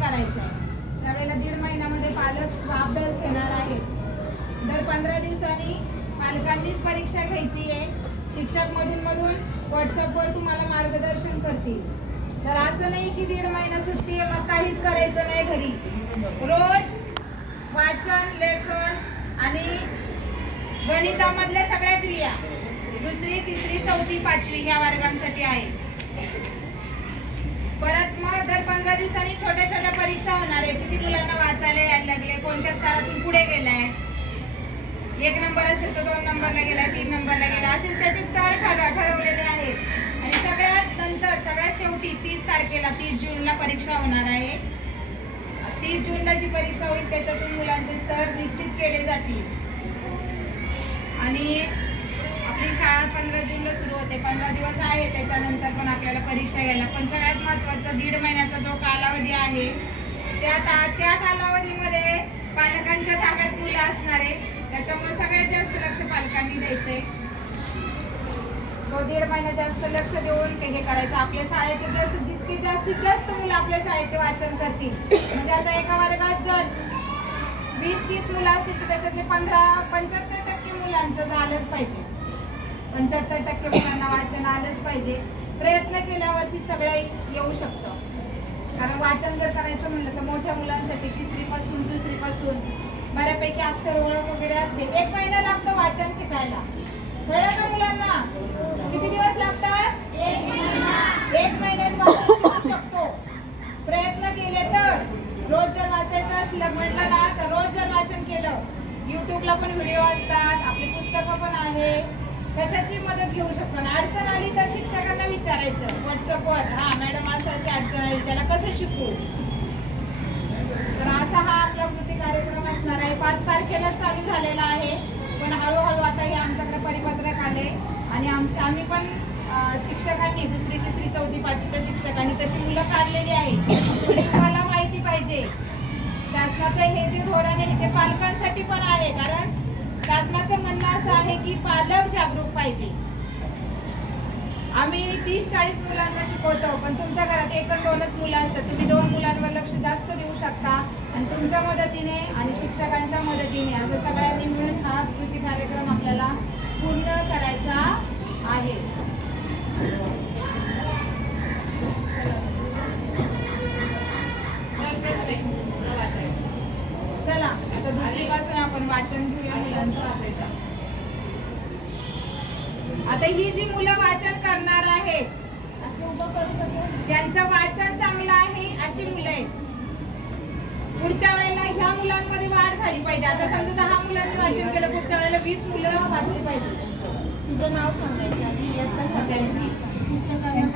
करायचं आहे. त्यावेळेला 1.5 महिन्यामध्ये पालक अभ्यास घेणार आहेत. दर 15 दिवसांनी पालकांनीच परीक्षा घ्यायची आहे. शिक्षक मधून व्हॉट्सअपवर तुम्हाला मार्गदर्शन करतील. तर असं नाही की 1.5 महिना सुट्टी आहे मग काहीच करायचं नाही घरी. रोज वाचन, लेखन आणि गणितामधल्या सगळ्या क्रिया 2री, 3री, 4थी, 5वी ह्या वर्गांसाठी आहे. परत मग दर 15 दिवसांनी छोट्या छोट्या परीक्षा होणार आहे. किती मुलांना वाचायला यायला लागले, कोणत्या स्तरातून पुढे गेलाय, 1 नंबर असेल तर 2 नंबरला गेलाय, 3 नंबरला गेला, असेच त्याचे स्तर ठरवलेले आहेत. आणि सगळ्यात नंतर सगळ्यात शेवटी 30 तारखेला 30 जूनला परीक्षा होणार आहे. 30 जूनला जी परीक्षा होईल त्याच्यातून मुलांचे स्तर निश्चित केले जातील. आणि आपली शाळा 15 जूनला सुरू होते. 15 दिवस आहे, त्याच्यानंतर पण आपल्याला परीक्षा घ्यायला. पण सगळ्यात महत्त्वाचा 1.5 महिन्याचा जो कालावधी आहे त्या कालावधीमध्ये पालकांच्या ताब्यात मुलं असणार आहे. त्याच्यामुळे सगळ्यात जास्त लक्ष पालकांनी द्यायचंय. तो 1.5 महिना जास्त लक्ष देऊन हे करायचं. आपल्या शाळेचे जितके जास्तीत जास्त मुलं आपल्या शाळेचे वाचन करतील, म्हणजे आता एका वर्गात जर 20-30 मुलं असतील तर त्याच्यातले 75% मुलांचं झालंच पाहिजे. 75% मुलांना वाचन आलंच पाहिजे. प्रयत्न केल्यावरती सगळं येऊ शकतं. कारण वाचन जर करायचं म्हणलं तर मोठ्या मुलांसाठी 3री पासून 2री पासून बऱ्यापैकी अक्षर ओळख वगैरे असते. 1 महिना लागतो वाचन शिकायला. कळलं का मुलांना? किती दिवस लागतात? 1 महिन्यात वाचन शिकू शकतो प्रयत्न केले तर. रोज जर वाचायचं असलं म्हटलं ना तर रोज जर वाचन केलं, युट्यूबला पण व्हिडिओ असतात, आपली पुस्तकं पण आहे, कशाची मदत घेऊ शकतो. अडचण आली तर शिक्षकांना विचारायचं व्हॉट्सअपवर, हा मॅडम असं अशी अडचण आली, त्याला कसं शिकू. तर असा हा आपला कृती कार्यक्रम असणार आहे. 5 तारखेला चालू झालेला आहे, पण हळूहळू आता हे आमच्याकडे परिपत्रक आले आणि आम्ही पण शिक्षकांनी 2री, 3री, 4थी, 5वीच्या शिक्षकांनी तशी मुलं काढलेली आहे. तुम्हाला माहिती पाहिजे शासनाचं हे जे धोरण आहे ते पालकांसाठी पण आहे. कारण शासनाचं म्हणणं असं आहे की पालक जागरूक पाहिजे. आम्ही 30-40 मुलांना शिकवतो, पण तुमच्या घरात 1-2च मुलं असतात. तुम्ही 2 मुलांवर लक्ष जास्त देऊ शकता आणि तुमच्या मदतीने आणि शिक्षकांच्या मदतीने असं सगळ्यांनी मिळून हा कृती कार्यक्रम आपल्याला पूर्ण करायचा आहे. चला आता 2री पासून आपण वाचन घेऊया मुलांचं. आता ही जी मुलं वाचन करणार आहेत त्यांचं वाचन चांगलं आहे अशी मुलं आहेत. पुढच्या वेळेला ह्या मुलांमध्ये वाढ झाली पाहिजे. आता समजा 10 मुलांनी वाचन केलं, पुढच्या वेळेला 20 मुलं वाचली पाहिजे. तुझं नाव सांगायचं आधी, इयत्ता सांगायची, पुस्तकांना